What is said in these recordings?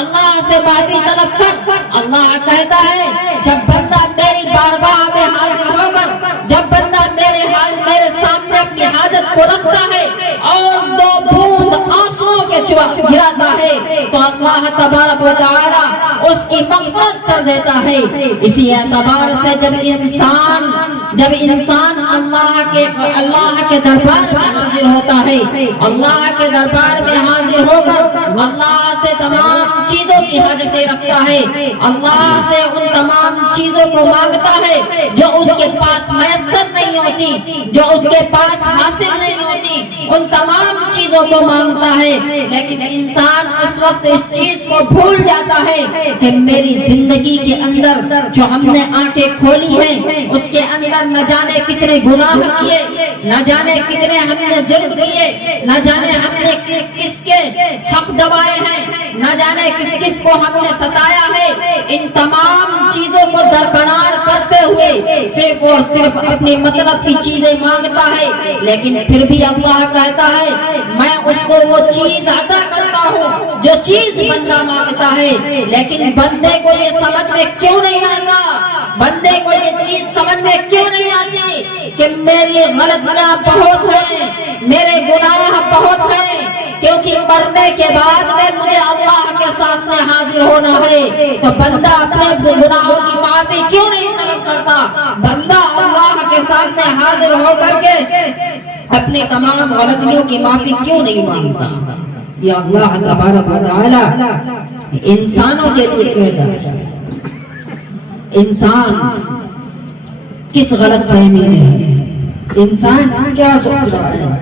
اللہ سے معافی طلب کر۔ اللہ کہتا ہے جب بندہ میری بارگاہ میں حاضر ہو کر، جب بندہ میرے سامنے اپنی حاجت کو رکھتا ہے اور 2 بوند آنسوؤں کے گراتا ہے تو اللہ تبارک و تعالی اس کی مغفرت کر دیتا ہے۔ اسی اعتبار سے جب انسان اللہ کے دربار میں حاضر ہوتا ہے، اللہ کے دربار میں حاضر ہو کر اللہ سے تمام چیزوں کی حاجتیں رکھتا ہے، اللہ سے ان تمام چیزوں کو مانگتا ہے جو اس کے پاس میسر نہیں ہوتی، جو اس کے پاس حاصل نہیں ہوتی، ان تمام چیزوں کو مانگتا ہے، لیکن انسان اس وقت اس چیز کو بھول جاتا ہے کہ میری زندگی کے اندر جو ہم نے آنکھیں کھولی ہیں اس کے اندر نہ جانے کتنے گناہ کیے، نہ جانے کتنے ہم نے ظلم کیے، نہ جانے ہم نے کس کس کے حق دبائے ہیں، نہ جانے کس کس کو ہم نے ستایا ہے۔ ان تمام چیزوں کو درکنار کرتے ہوئے صرف اور صرف اپنے مطلب کی چیزیں مانگتا ہے، لیکن پھر بھی اللہ کہتا ہے میں اس کو وہ چیز عطا کرتا ہوں جو چیز بندہ مانگتا ہے، لیکن بندے کو یہ سمجھ میں کیوں نہیں آتا، بندے کو یہ چیز سمجھ میں کیوں نہیں آتی کہ میری غلطیاں بہت ہیں، میرے گناہ بہت ہیں، کیونکہ مرنے کے بعد میں مجھے اللہ کے سامنے حاضر ہونا ہے۔ تو بندہ اپنے گناہوں کی معافی کیوں نہیں طلب کرتا، بندہ اللہ کے سامنے حاضر ہو کر کے اپنے تمام غلطیوں کی معافی کیوں نہیں مانگتا۔ یہ اللہ تبارک و تعالی انسانوں کے لیے کہتا ہے۔ انسان کس غلط فہمی میں ہے، انسان کیا سوچ رہا ہے؟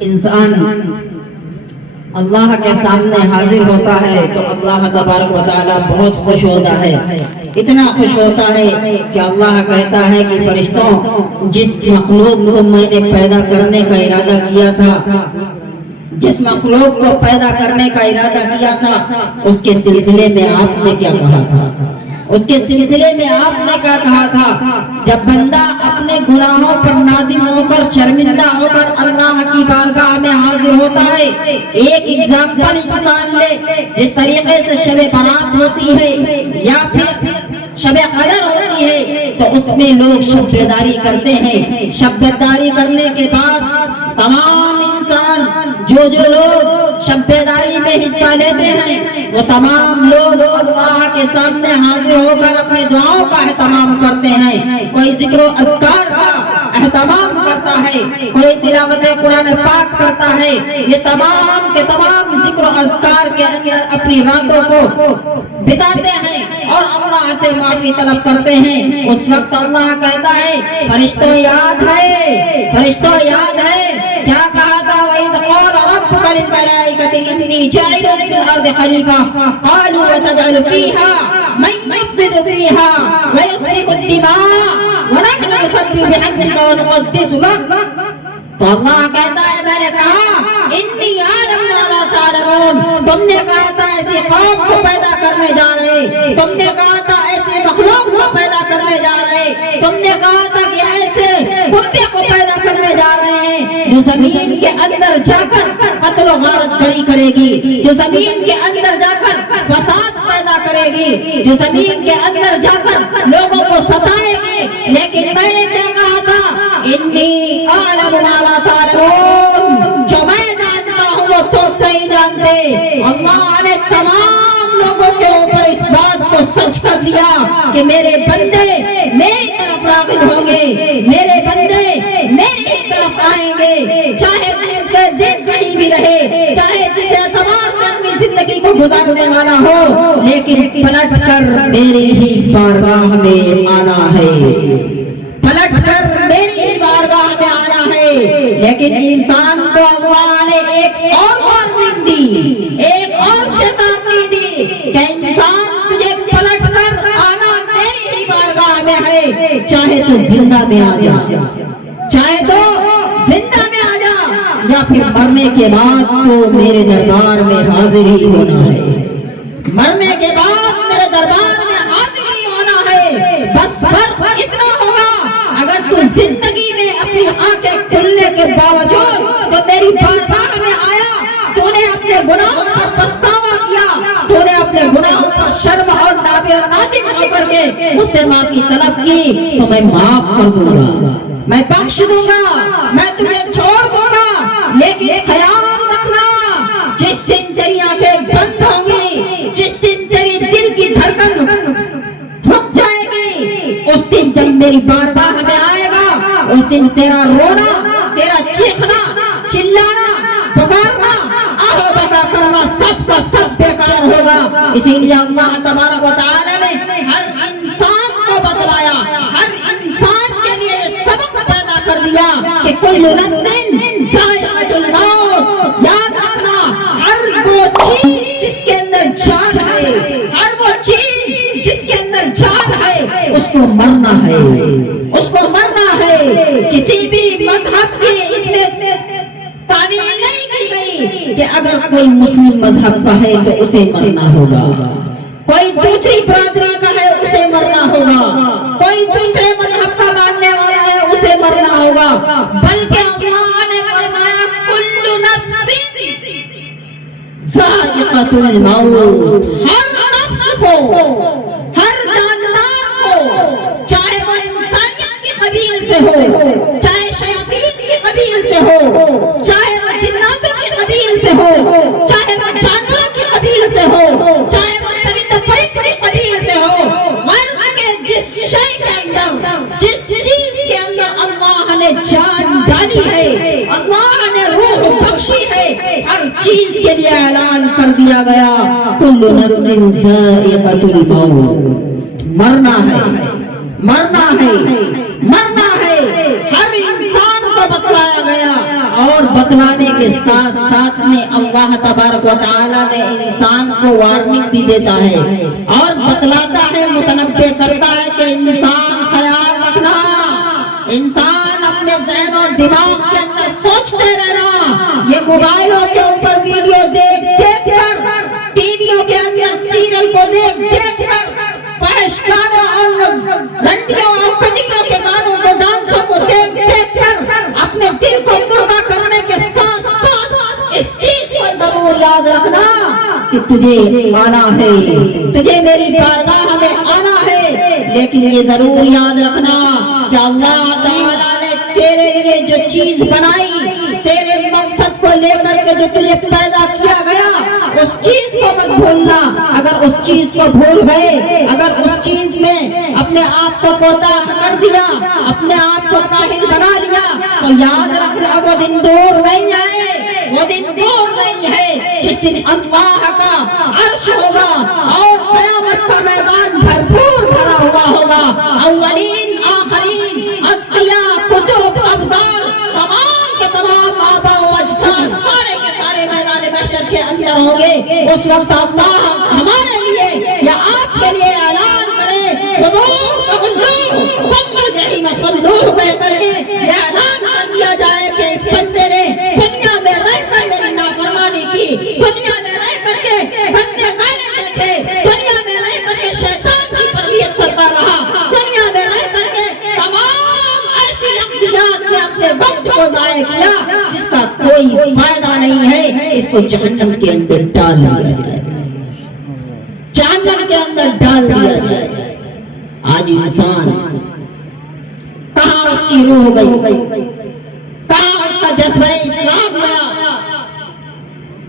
انسان اللہ کے سامنے حاضر ہوتا ہے تو اللہ تبارک و تعالی بہت خوش ہوتا ہے، اتنا خوش ہوتا ہے کہ اللہ کہتا ہے کہ فرشتوں جس مخلوق کو میں نے پیدا کرنے کا ارادہ کیا تھا، جس مخلوق کو پیدا کرنے کا ارادہ کیا تھا اس کے سلسلے میں آپ نے کیا کہا تھا، اس کے سلسلے میں آپ نے کیا کہا تھا۔ جب بندہ اپنے گناہوں پر نادم ہو کر شرمندہ ہو کر اللہ کی بارگاہ میں حاضر ہوتا ہے، ایک ایگزامپل انسان لے، جس طریقے سے شب برات ہوتی ہے یا پھر شب قدر ہوتی ہے تو اس میں لوگ شب بیداری کرتے ہیں، شب بیداری کرنے کے بعد تمام انسان جو لوگ شب بیداری میں حصہ لیتے ہیں وہ تمام لوگ اللہ کے سامنے حاضر ہو کر اپنی دعاؤں کا اہتمام کرتے ہیں، کوئی ذکر و اذکار کا اہتمام کرتا ہے، کوئی تلاوت قرآن پاک کرتا ہے، یہ تمام کے تمام ذکر و اذکار کے اندر اپنی راتوں کو بتاتے ہیں اور اللہ سے معافی طلب کرتے ہیں۔ اس وقت اللہ کہتا ہے فرشتوں یاد ہے، فرشتوں یاد ہے کیا کہا تھا، وَإِذْ قَالَ رَبُّكَ لِلْمَلَائِكَةِ إِنِّي جَاعِلٌ فِي الْأَرْضِ خَلِيفَةً قَالُوا وَتَجْعَلُ فِيهَا مَن يُفْسِدُ فِيهَا وَيَسْفِكُ الدِّمَاءَ وَنَحْنُ نُسَبِّحُ بِحَمْدِكَ وَنُقَدِّسُ لَكَ۔ تو اللہ کہتا ہے میں نے کہا انی اعلم ما لا تعلمون، تم نے کہا تھا ایسی قوم کو پیدا کرنے جا رہے، تم نے کہا تھا ایسے مخلوق کو پیدا کرنے جا رہے، تم نے کہا تھا کہ ایسے کتے کو پیدا کرنے جا رہے ہیں جو زمین کے اندر جا کر قتل و غارت گری کرے گی، جو زمین کے اندر جا کر فساد پیدا کرے گی، جو زمین کے اندر جا کر لوگوں کو ستائے گی۔ لیکن میں نے کیا کہا تھا، انی اعلم ما لا تعلمون، جو میں جانتا ہوں وہ تم نہیں جانتے۔ اللہ نے تمام لوگوں کے اوپر اس بات کو سچ کر دیا کہ میرے بندے میری طرف راغب ہوں گے، میرے بندے میری طرف آئیں گے، چاہے دن کے دن کہیں بھی رہے، چاہے جس اعتبار سے اپنی زندگی کو گزارنے والا ہو، لیکن پلٹ کر میری ہی بارگاہ میں آنا ہے، پلٹ کر میری ہی بارگاہ میں آنا ہے۔ لیکن انسان کو اللہ نے ایک اور وارننگ دی، ایک اور چیتاونی دی کہ انسان تجھے پلٹ کر آنا میری ہی بارگاہ میں ہے، چاہے تو زندہ میں آ جا، چاہے تو زندہ میں آ جا یا پھر مرنے کے بعد تو میرے دربار میں حاضر ہی ہونا ہے، مرنے کے بعد میرے دربار میں حاضر ہی ہونا ہے۔ بس فرق اتنا ہوگا، اگر تو زندگی میں اپنی آنکھیں کھلنے کے باوجود تو میری بارگاہ میں آیا، تو نے اپنے گناہوں پر پچھتاوا کیا، تو نے اپنے گناہوں پر شرم اور نادم ہو کر کے مجھ سے معافی طلب کی، تو میں معاف کر دوں گا، میں بخش دوں گا، میں تجھے چھوڑ دوں گا۔ لیکن خیال رکھنا، جس دن تیری آنکھیں بند ہوں گی، جس دن تیری دل کی دھڑکن رک جائے گی، اس دن جب میری بارگاہ میں آئے گا، اس دن تیرا رونا، تیرا چیخنا، چلانا، پکارنا، آہو بگا کرنا سب کا سب بیکار ہوگا۔ اسی لیے اللہ تبارک و تعالی نے ہر انسان کو بتلایا، ہر انسان کے لیے یہ سبق پیدا کر دیا کہ کل نفس ذائقۃ الموت۔ یاد رکھنا، ہر وہ چیز جس کے اندر جان ہے، ہر وہ چیز جس کے اندر جان ہے، اس کو مرنا ہے، اس کو مرنا ہے۔ کسی بھی مذہب کی اس میں تعمیل نہیں کی گئی کہ اگر کوئی مسلم مذہب کا ہے تو اسے مرنا ہوگا، کوئی دوسری برادری کا ہے اسے مرنا ہوگا، کوئی دوسرے مذہب کا ماننے والا ہے اسے مرنا ہوگا، بلکہ اللہ نے فرمایا کل نفس ذائقۃ الموت۔ ہر نفس کو، ہر جاندار کو، چاہے وہ انسانیت کی قبیل سے ہو، چاہے شیاطین کی قبیل سے ہو، چاہے وہ جناتوں کی قبیل سے ہو، چاہے وہ جانوروں کی قبیل سے ہو، چاہے وہ چرند پرند کی قبیل سے ہو، مرد کے جس شے کے اندر، جس چیز کے اندر اللہ نے جان ڈالی ہے، اللہ نے روح بخشی ہے، ہر چیز کے لیے اعلان کر دیا گیا کل نفس ذائقۃ الموت۔ مرنا ہے، مرنا ہے، مرنا ہے، ہر انسان کو بتلایا گیا۔ اور بتلانے کے ساتھ ساتھ میں اللہ تبارک و تعالی نے انسان کو وارننگ بھی دیتا ہے اور بتلاتا ہے، متنبہ کرتا ہے کہ انسان خیال رکھنا، انسان اپنے ذہن اور دماغ کے اندر سوچتے رہنا۔ یہ موبائلوں کے اوپر ویڈیو دیکھ دیکھ کر، ٹی ویوں کے اندر سیریل کو دیکھ دیکھ کر، فحش گانوں اور رنڈیوں اور کجیوں کے گانوں کو، ڈانسوں کو دیکھ دیکھ کر اپنے دل کو مردہ کرنے کے ساتھ ساتھ اس چیز کو ضرور یاد رکھنا کہ تجھے آنا ہے، تجھے میری بارگاہ میں آنا ہے، لیکن یہ ضرور یاد رکھنا کہ اللہ تعالیٰ نے تیرے لیے جو چیز بنائی، تیرے مقصد کو لے کر کے جو تجھے پیدا کیا گیا، اس چیز کو مت بھولنا۔ اگر اس چیز کو بھول گئے، اگر اس چیز میں اپنے آپ کو کوتاہ کر دیا، اپنے آپ کو کاہل بنا لیا، تو یاد رکھنا وہ دن دور نہیں آئے، وہ دن دور نہیں ہے جس دن اللہ کا عرش ہوگا اور قیامت کا میدان بھرپور بھرا ہوا ہوگا۔ اولین، آخرین، اتقیاء، کتب، ابدال، تمام کے تمام آبا و اجداد سارے کے سارے میدان محشر کے اندر ہوں گے۔ اس وقت اللہ ہمارے لیے یا آپ کے لیے اعلان کرے خذوہ فغلوہ ثم الجحیم صلوہ کہہ کر کے یہ اعلان کر دیا جائے کہ اس بندے نے دنیا میں رہ کر میری نافرمانی کی، دنیا میں رہ کر کے گندے گانے دیکھے، دنیا میں رہ کر کے شیطان کی پرورش کرتا رہا، دنیا میں رہ کر کے تمام ایسی لفظیات میں اپنے وقت کو ضائع کیا جس کا کوئی فائدہ نہیں ہے، اس کو جہنم کے اندر ڈال دیا جائے، جہنم کے اندر ڈال دیا جائے۔ آج انسان کہاں اس کی روح گئی، کہاں اس کا جذبہ اسلام گیا،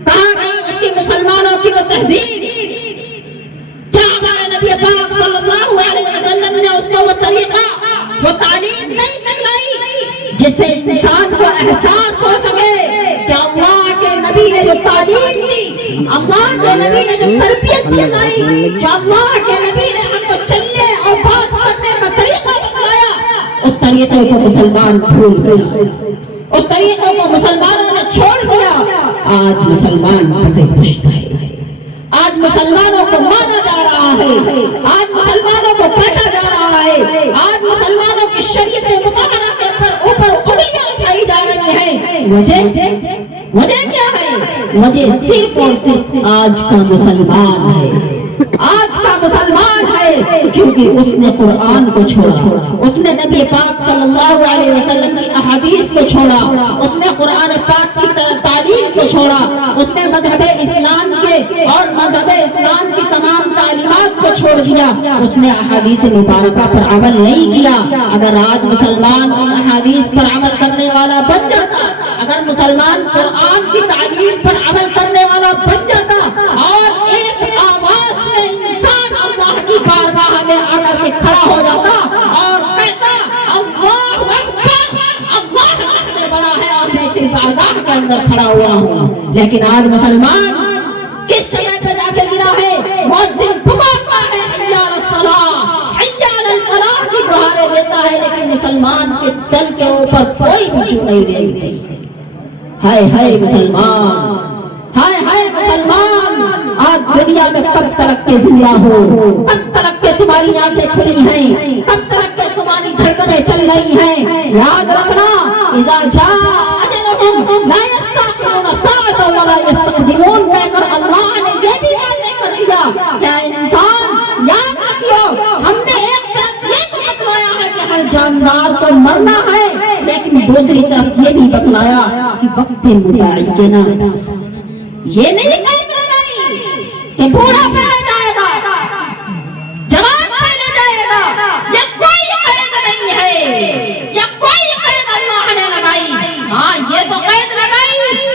کہاں گئی اس کی مسلمانوں کی وہ تہذیب؟ کیا ہمارے نبی پاک صلی اللہ علیہ وسلم نے اس کو وہ طریقہ، وہ تعلیم نہیں سکھلائی جس سے انسان کو احساس ہو سکے کہ اللہ کے نبی نے جو تعلیم دی، اللہ کے نبی نے جو تربیت بتلائی، جو اللہ کے نبی نے ہم کو چلنے اور بات کرنے کا طریقہ بتلایا، اس طریقے کو مسلمان بھول گیا، اس طریقوں کو مسلمانوں نے چھوڑ دیا۔ آج مسلمان پسے پشت ہے، آج مسلمانوں کو مانا جا رہا ہے، آج مسلمانوں کو کاٹا جا رہا ہے، آج مسلمانوں کی شریعت مطالعہ کے اوپر وجہ کیا ہے؟ وجہ صرف اور صرف آج کا مسلمان ہے، آج کا مسلمان ہے، کیونکہ اس نے قرآن کو چھوڑا، اس نے نبی پاک صلی اللہ علیہ وسلم کی احادیث کو چھوڑا، اس نے قرآن پاک کی تعلیم کو چھوڑا، اس نے مذہب اسلام کے اور مذہب اسلام کی تمام تعلیمات کو چھوڑ دیا، اس نے احادیث مبارکہ پر عمل نہیں کیا۔ اگر آج مسلمان ان احادیث پر عمل کرنے والا بن جاتا، اگر مسلمان قرآن کی تعلیم پر عمل کرنے والا بن جاتا اور ایک آواز میں انسان اللہ کی بارگاہ میں آ کر کے کھڑا ہو جاتا اور کہتا اللہ اکبر، اللہ سب سے بڑا ہے اور میں تیری بارگاہ کے اندر کھڑا ہوا ہوں، لیکن آج مسلمان کس جگہ پہ جا کے گرا ہے؟ مؤذن پکارتا ہے حی علی الصلاۃ، حی علی الفلاح کی دعائیں دیتا ہے، لیکن مسلمان کے دل کے اوپر کوئی بھی جو نہیں رہتی۔ ہائے ہائے مسلمان، ہائے ہائے مسلمان، آج دنیا میں کب تک کے زندہ ہو، کب تک کے تمہاری آنکھیں کھلی ہیں، کب تک کے تمہاری دھڑکنیں چل رہی ہیں؟ یاد رکھنا اذا جاء اجلهم لا يستأخرون ساعة ولا يستقدمون، کہہ کر اللہ نے یہ بھی واضح کر دیا کہ انسان یاد رکھو، ہم نے ایک طرف یہ تو بتلایا ہے کہ ہر جاندار کو مرنا ہے، لیکن دوسری طرف یہ بھی بتلایا کہ وقت متعینہ، یہ نہیں قید لگائی کہ بوڑھا پہلے جائے گا، جوان پہلے جائے گا، یہ کوئی قید نہیں ہے، یہ کوئی قید اللہ نے لگائی۔ ہاں یہ تو قید لگائی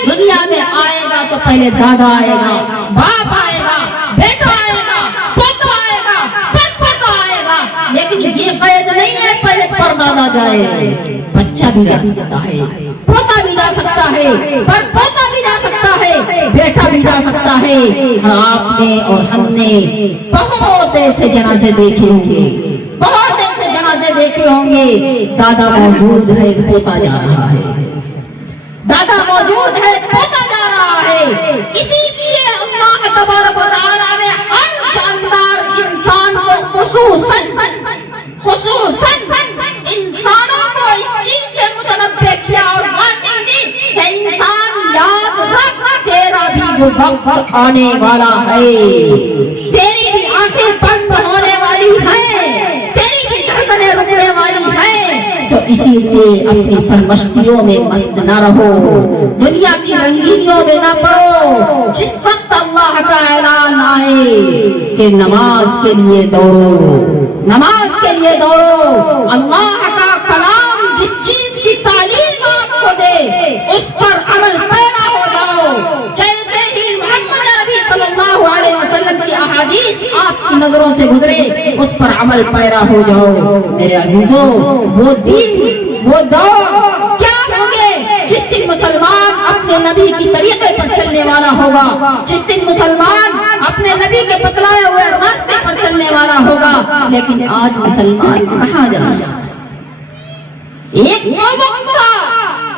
دنیا میں آئے گا تو پہلے دادا آئے گا، باپ آئے گا، بیٹا آئے گا، پوتا آئے گا، پڑپوتا آئے گا، لیکن یہ قید نہیں ہے پہلے پردادا جائے۔ بچہ بھی جا سکتا ہے، پوتا بھی جا سکتا ہے، پڑپوتا بھی جا سکتا ہے، بیٹا بھی جا سکتا ہے۔ ہاں آپ نے اور ہم نے بہت ایسے جنازے دیکھے ہوں گے، بہت ایسے جنازے دیکھے ہوں گے، دادا موجود ہے پوتا جا رہا ہے، دادا موجود ہے پوتا جا رہا ہے۔ اسی لیے اللہ تبارک و تعالیٰ نے ہر جاندار انسان کو خصوصاً انسانوں کو اس چیز سے متنبہ کیا اور وارننگ دی کہ انسان یاد رکھ، تیرا بھی وہ وقت آنے والا ہے، تیری بھی آنکھیں بند ہونے والی ہیں، تیری بھی دھڑکنیں رکنے والی ہیں، تو اسی لیے اپنی سرمستیوں میں مست نہ رہو، دنیا کی رنگینیوں میں نہ پڑو۔ جس وقت اللہ کا اعلان آئے کہ نماز کے لیے دوڑو، نماز کے لیے دوڑو، اللہ کا کلام جس چیز کی تعلیم آپ کو دے اس پر عمل پیرا ہو جاؤ۔ جیسے ہی محمد نبی صلی اللہ علیہ وسلم کی احادیث آپ کی نظروں سے گزرے اس پر عمل پیرا ہو جاؤ۔ میرے عزیزوں، وہ دن، وہ دور کیا ہوں گے جس دن مسلمان اپنے نبی کی طریقے پر چلنے والا ہوگا، جس دن مسلمان اپنے نبی کے بتلائے ہوئے راستے پر چلنے والا ہوگا، لیکن آج مسلمان کہاں جا رہا ہے؟ ایک وہ وقت تھا،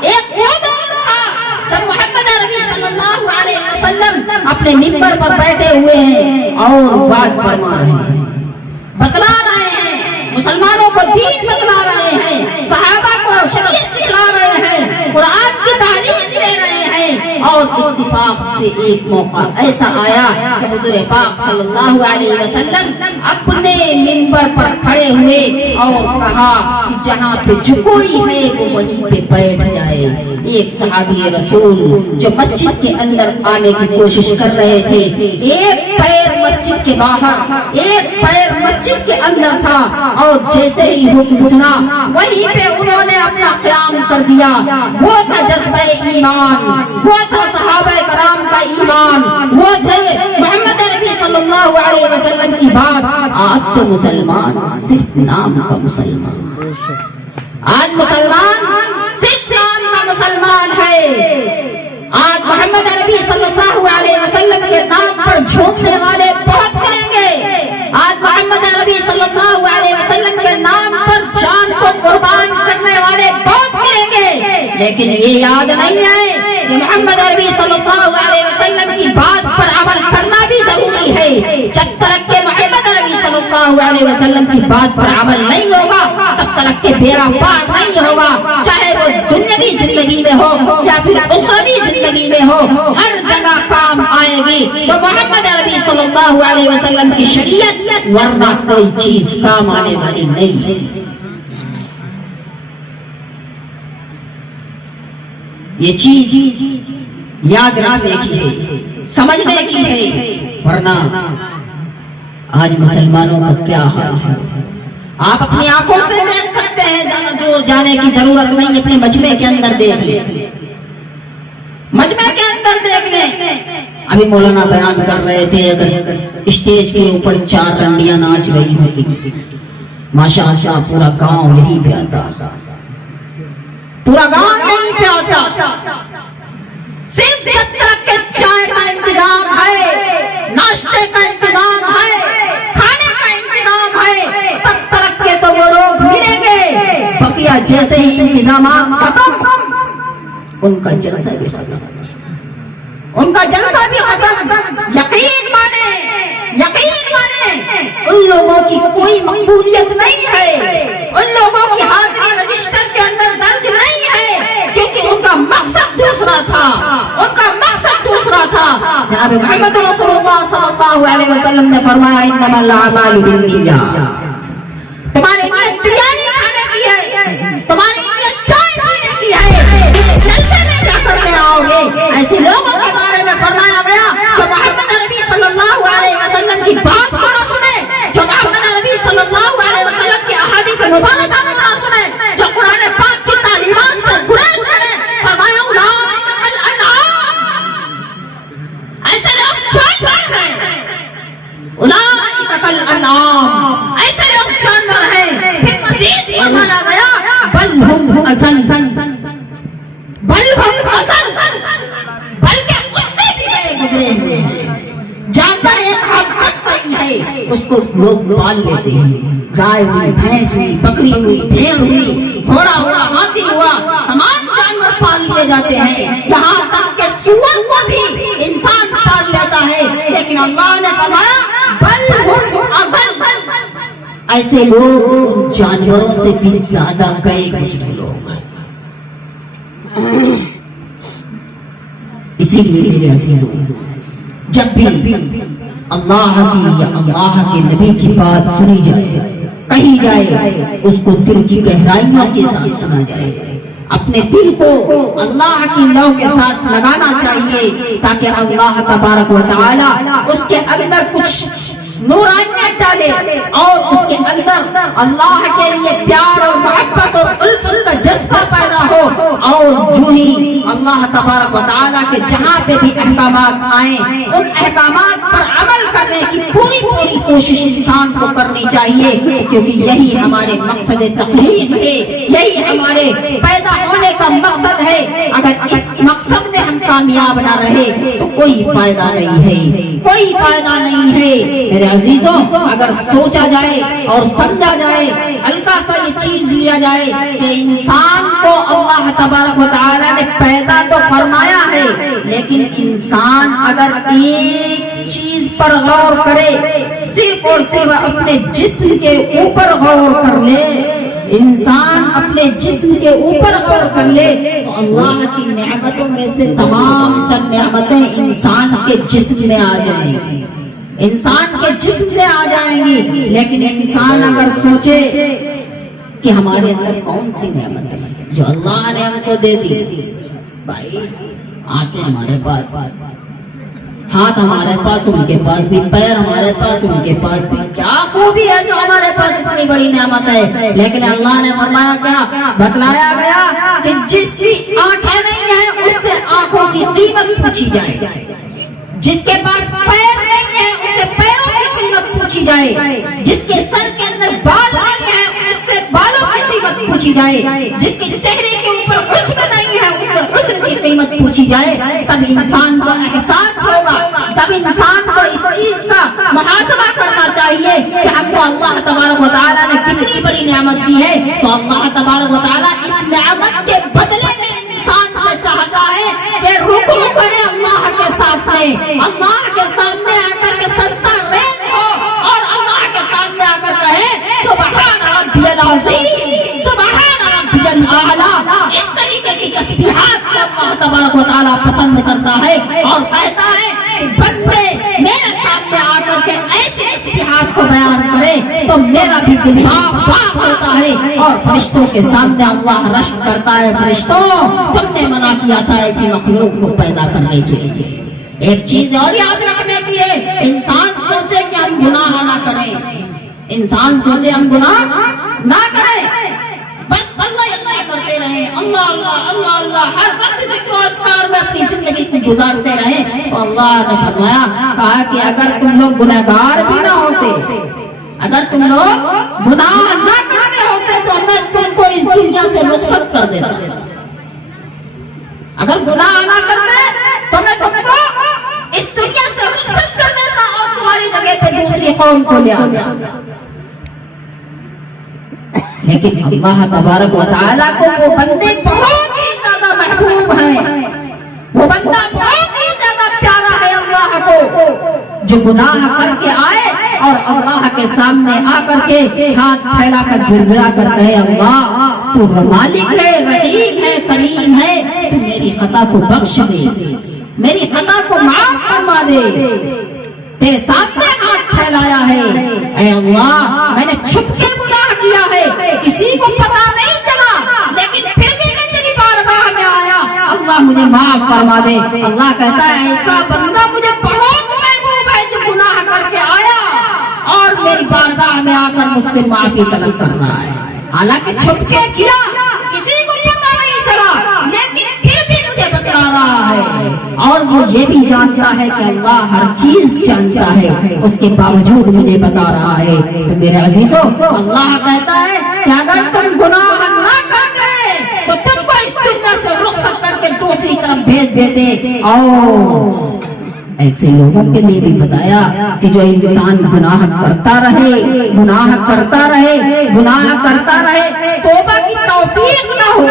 ایک وہ دور تھا جب محمد عربی صلی اللہ علیہ وسلم اپنے منبر پر بیٹھے ہوئے ہیں اور واز فرما رہے ہیں، بتلا رہے ہیں، مسلمانوں کو دین بتلا رہے ہیں، صحابہ کو شریعت سکھلا رہے ہیں، قرآن کی تعلیم دے رہے ہیں، اور اتفاق سے ایک موقع ایسا آیا کہ حضور پاک صلی اللہ علیہ وسلم اپنے منبر پر کھڑے ہوئے اور کہا کہ جہاں پہ جو کوئی ہے وہ وہیں پہ بیٹھ جائے۔ ایک صحابی رسول جو مسجد کے اندر آنے کی کوشش کر رہے تھے، ایک پیر مسجد کے باہر، ایک پیر مسجد کے اندر تھا، اور جیسے ہی حکم سنا وہیں پہ انہوں نے اپنا قیام کر دیا۔ وہ تھا جذبہ ایمان، وہ تھا صحابہ کرام کا ایمان، وہ تھے محمد نبی صلی اللہ علیہ وسلم کی بات۔ آج تو مسلمان صرف نام کا مسلمان، آج مسلمان صرف نام کا مسلمان ہے۔ آج محمد نبی صلی اللہ علیہ وسلم کے نام پر جھومنے والے بہت ملیں گے، آج محمد نبی صلی اللہ علیہ وسلم کے نام پر جان کو قربان کرنے والے بہت ملیں گے، لیکن یہ یاد نہیں ہے کہ محمد عربی صلی اللہ علیہ وسلم کی بات پر عمل کرنا بھی ضروری ہے۔ جب تک کہ محمد عربی صلی اللہ علیہ وسلم کی بات پر عمل نہیں ہوگا تب تک کہ بیڑا پار نہیں ہوگا، چاہے وہ دنیاوی زندگی زندگی میں ہو یا پھر اخروی زندگی میں ہو، ہر جگہ کام آئے گی تو محمد عربی صلی اللہ علیہ وسلم کی شریعت، ورنہ کوئی چیز کام آنے والی نہیں ہے۔ یہ چیز یاد رکھنے کی ہے، سمجھنے کی ہے، ورنہ آج مسلمانوں کا کیا حال ہے۔ آپ اپنی آنکھوں سے دیکھ سکتے ہیں، زیادہ دور جانے کی ضرورت نہیں، اپنے مجمع کے اندر دیکھ لیں، مجمع کے اندر دیکھ لیں۔ ابھی مولانا بیان کر رہے تھے، اگر اسٹیج کے اوپر 4 رنڈیاں ناچ رہی ہوتی، ماشاء اللہ پورا گاؤں یہی پہ آتا، پورا گاؤں یہی پہ آتا۔ صرف جب تک کہ چائے کا انتظام ہے، ناشتے کا انتظام ہے، کھانے کا انتظام ہے، تب تک کہ تو وہ لوگ ملیں گے، بقیہ جیسے ہی انتظامات ختم، ان کا جلسہ بھی ختم، ان کا جلسہ بھی ختم۔ یقین مانے، یقین مانے، ان لوگوں کی کوئی مقبولیت نہیں ہے، ان لوگوں کی حاضری رجسٹر کے اندر درج نہیں ہے، کیونکہ ان کا مقصد دوسرا تھا، ان کا مقصد دوسرا تھا۔ جناب محمد رسول اللہ صلی اللہ علیہ وسلم نے فرمایا انما الاعمال بالنیات، تمہاری نیت بریانی کھانے کی ہے، تمہاری نیت چائے پینے کی ہے، جلسے میں کیا کرنے آؤ گے؟ ایسے لوگوں کے بارے میں فرمایا گیا جو محمد عربی صلی اللہ علیہ وسلم کی بات کو نہ سنے، جو محمد عربی صلی اللہ علیہ وسلم کی احادیث مبارکہ کو نہ سنے، جو قرآن پاک کی تعلیمات سے گریز کرے، فرمایا اولئک کالانعام، ایسے لوگ جانور ہیں، اولئک کالانعام، ایسے لوگ جانور ہیں۔ پھر مزید فرمایا گیا بل ہم اضل، بل ہم اضل، بلکہ اس سے بھی گئے گزرے ہوئے ہیں۔ جانور ایک حد تک صحیح ہے، اس کو لوگ پال لیتے ہیں، گائے ہوئی، بھینس ہوئی، بکری ہوئی، بھیڑ ہوئی، گھوڑا ہوا، ہاتھی ہوا، تمام جانور پال لیے جاتے ہیں، یہاں تک کہ سور کو بھی انسان پال لیتا ہے، لیکن اللہ نے فرمایا بل ہم اضل، ایسے لوگ ان جانوروں سے بھی زیادہ گئے گزرے لوگ ہیں۔ اسی لیے میرے عزیزوں، جب بھی اللہ کی یا اللہ کے نبی کی بات سنی جائے، کہی جائے، اس کو دل کی گہرائیوں کے ساتھ سنا جائے، اپنے دل کو اللہ کی لو کے ساتھ لگانا چاہیے، تاکہ اللہ تبارک و تعالی اس کے اندر کچھ نورانیت ڈالے اور اس کے اندر اللہ کے لیے پیار اور محبت اور الفت کا جذبہ پیدا ہو، اور جو ہی اللہ تبارک و تعالیٰ کے جہاں پہ بھی احکامات آئیں، ان احکامات پر عمل کرنے کی پوری کوشش انسان کو کرنی چاہیے، کیونکہ یہی ہمارے مقصد تخلیق ہے، یہی ہمارے پیدا ہونے کا مقصد ہے۔ اگر اس مقصد میں ہم کامیاب نہ رہے تو کوئی فائدہ نہیں ہے، کوئی فائدہ نہیں ہے۔ میرے عزیزوں، اگر سوچا جائے اور سمجھا جائے، ہلکا سا یہ چیز لیا جائے کہ انسان کو اللہ تبارک و تعالیٰ نے پیدا تو فرمایا ہے، لیکن انسان اگر ایک چیز پر غور کرے، صرف اور صرف اپنے جسم کے اوپر غور کر لے، انسان اپنے جسم کے اوپر غور کر لے، تو اللہ کی نعمتوں میں سے تمام تر نعمتیں انسان کے جسم میں آ جائیں گی، انسان کے جسم میں آ جائیں گی۔ لیکن انسان اگر سوچے کہ ہمارے اندر کون سی نعمت ہے جو اللہ نے ہم کو دے دی، بھائی آنکھیں ہمارے پاس، ہاتھ ہمارے پاس، ان کے پاس بھی پیر ہمارے پاس، ان کے پاس بھی، کیا خوبی ہے جو ہمارے پاس اتنی بڑی نعمت ہے۔ لیکن اللہ نے فرمایا، کیا بتلایا گیا کہ جس کی آنکھیں نہیں ہیں اس سے آنکھوں کی قیمت پوچھی جائے، جس کے پاس پیر نہیں ہے اس سے پیروں کی قیمت پوچھی جائے، جس کے سر کے اندر بال نہیں ہے اس سے بالوں کی قیمت پوچھی جائے، جس کے چہرے کے اوپر حسن نہیں ہے اس سے حسن کی قیمت پوچھی جائے۔ تب انسان کو احساس ہوگا، تب انسان کو اس چیز کا محاسبہ کرنا چاہیے کہ ہم کو اللہ تبارک و تعالیٰ نے کتنی بڑی نعمت دی ہے، تو اللہ تبارک و تعالیٰ اس نعمت کے بدلے میں انسان سے چاہتا ہے کہ رکوع کرے اللہ کے سامنے، اللہ کے سامنے آ کر کے سجدہ ریز ہو اور اللہ کے سامنے آ کر کہے سبحان ربی العظیم، سبحان ربی الاعلیٰ۔ اس طریقے کی تسبیحات کو اللہ تبارک و تعالیٰ پسند کرتا ہے اور کہتا ہے کہ بندے میرے سامنے آ کر کے ایسی تسبیحات کو بیان کرے تو میرا بھی دل پاک ہوتا ہے. اور فرشتوں کے سامنے اللہ رشک کرتا ہے، فرشتوں تم نے منع کیا تھا ایسی مخلوق کو پیدا کرنے کے لیے. ایک چیز اور یاد رکھنے کی ہے، انسان سوچے کہ ہم گناہ نہ کریں، انسان سوچے ہم گناہ نہ کریں، بس اللہ اللہ کرتے رہے، اللہ اللہ اللہ اللہ ہر وقت ذکر و اذکار میں اپنی زندگی کو گزارتے رہے. تو اللہ نے فرمایا، کہا کہ اگر تم لوگ گنہگار بھی نہ ہوتے، اگر تم لوگ گناہ نہ کرتے ہوتے تو میں تم کو اس دنیا سے رخصت کر دیتا. اگر گناہ نہ کرتے تو میں تم کو اس دنیا سے رخصت کر دیتا اور تمہاری جگہ پہ دوسری قوم کو لے آتا. لیکن اللہ تبارک و تعالیٰ کو وہ بندے بہت ہی زیادہ محبوب ہیں، وہ بندہ بہت ہی زیادہ پیارا ہے اللہ کو، جو گناہ کر کے آئے اور اللہ کے سامنے آ کر کے ہاتھ پھیلا کر گڑگڑا کر کہے، اللہ تو مالک ہے، رحیم ہے، کریم ہے، تو میری خطا کو بخش دے، میری خطا کو معاف فرما دے، تیرے سامنے ہاتھ پھیلایا ہے، اے اللہ میں نے چھپ کے گناہ کیا ہے، کسی کو پتا نہیں چلا، لیکن پھر بھی میں تیری بارگاہ میں آیا، اللہ مجھے معاف فرما دے. اللہ کہتا ہے ایسا بندہ مجھے بہت محبوب ہے جو گناہ کر کے آیا اور میری بارگاہ میں آ کر مجھ سے معافی طلب کر رہا ہے. حالانکہ چھپ کے کیا، کسی کو پتا نہیں چلا، لیکن پھر بھی مجھے بتلا رہا ہے. اور وہ یہ بھی جانتا ہے کہ اللہ ہر چیز جانتا ہے، اس کے باوجود مجھے بتا رہا ہے. تو میرے عزیزوں، اللہ کہتا ہے کہ اگر تم گناہ نہ کرتے تو تم کو اس دنیا سے رخصت کر کے دوسری طرف بھیج دیتے. اور ایسے لوگوں کے لیے بھی بتایا کہ جو انسان گناہ کرتا رہے، گناہ کرتا رہے، گناہ کرتا رہے، توبہ کی توفیق نہ ہو،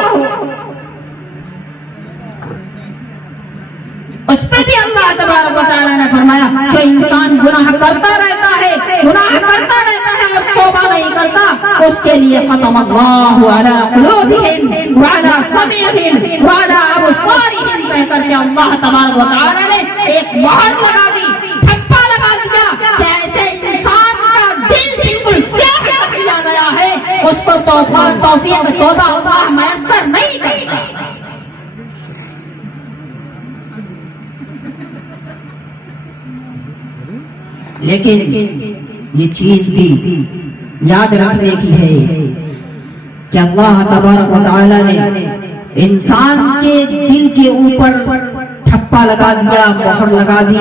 اس پہ بھی اللہ تبارک و تعالیٰ نے فرمایا جو انسان گناہ کرتا رہتا ہے، گناہ کرتا رہتا ہے اور توبہ نہیں کرتا، اس کے لیے ختم اللہ علی قلوبہم وعلی سمعہم وعلی ابصارہم کہہ کر کے اللہ تبارک و تعالیٰ نے ایک مہر لگا دی، ٹھپا لگا دیا کہ ایسے انسان کا دل بالکل سیاہ کر دیا گیا ہے، اس کو توفیق توبہ اللہ میسر نہیں کرتا. لیکن یہ چیز بھی یاد رکھنے کی ہے کہ اللہ تبارک و تعالیٰ نے انسان کے دل کے اوپر ٹھپا لگا دیا، مہر لگا دی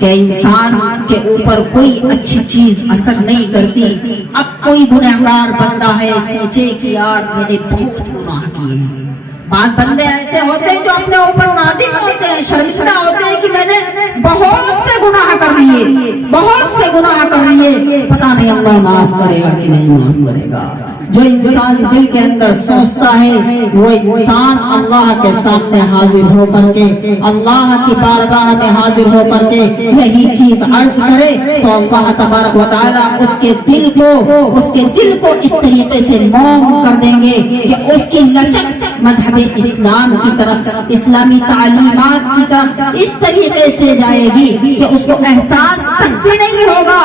کہ انسان کے اوپر کوئی اچھی چیز اثر نہیں کرتی. اب کوئی گنہگار بندہ ہے، سوچے کہ یار میں نے بہت گناہ کیے ہیں. بعض بندے ایسے ہوتے ہیں جو اپنے اوپر نادم ہوتے ہیں، شرمندہ ہوتے ہیں کہ میں نے بہت سے گناہ کر لیے، بہت سے گناہ کر لیے، پتہ نہیں اللہ معاف کرے گا کہ نہیں معاف کرے گا. جو انسان دل کے اندر سوچتا ہے وہ انسان اللہ کے سامنے حاضر ہو کر کے، اللہ کی بارگاہ میں حاضر ہو کر کے یہی چیز عرض کرے تو اللہ تبارک و تعالیٰ اس کے دل کو اس طریقے سے موم کر دیں گے کہ اس کی لچک مذہب اسلام کی طرف، اسلامی تعلیمات کی طرف اس طریقے سے جائے گی کہ اس کو احساس تک بھی نہیں ہوگا،